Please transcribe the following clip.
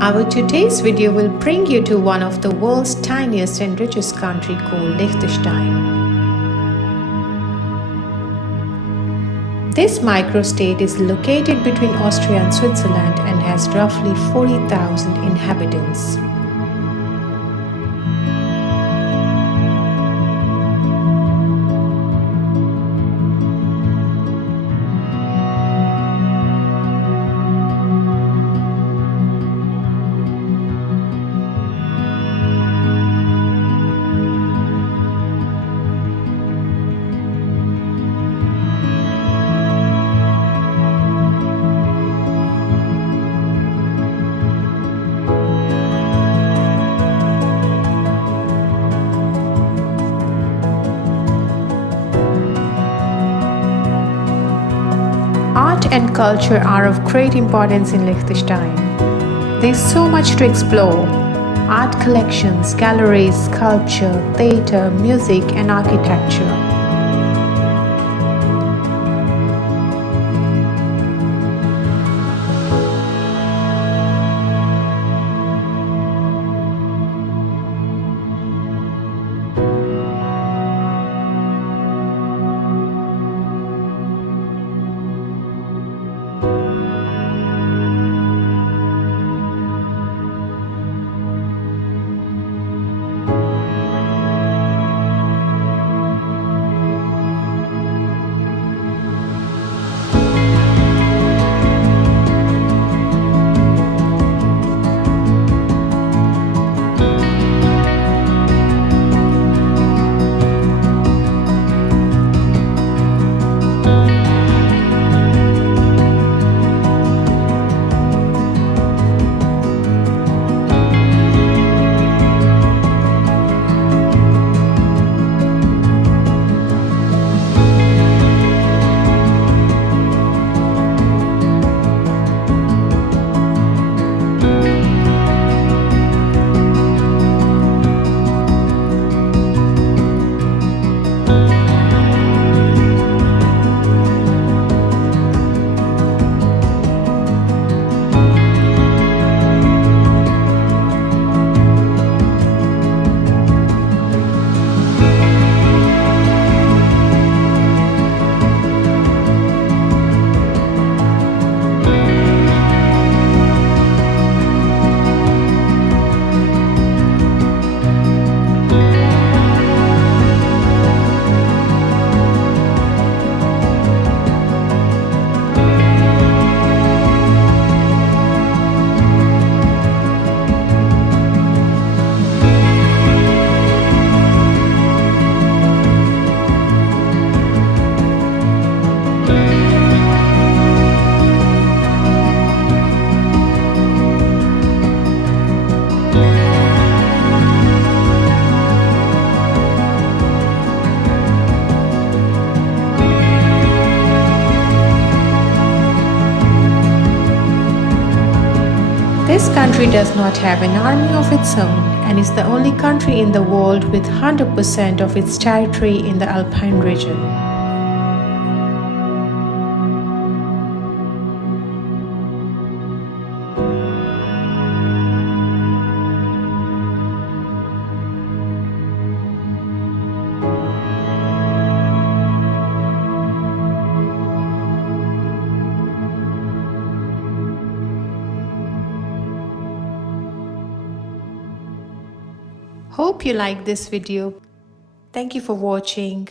Our today's video will bring you to one of the world's tiniest and richest country called Liechtenstein. This microstate is located between Austria and Switzerland and has roughly 40,000 inhabitants. Art and culture are of great importance in Liechtenstein. There's so much to explore: art collections, galleries, sculpture, theatre, music and architecture. This country does not have an army of its own and is the only country in the world with 100% of its territory in the Alpine region. Hope you like this video. Thank you for watching.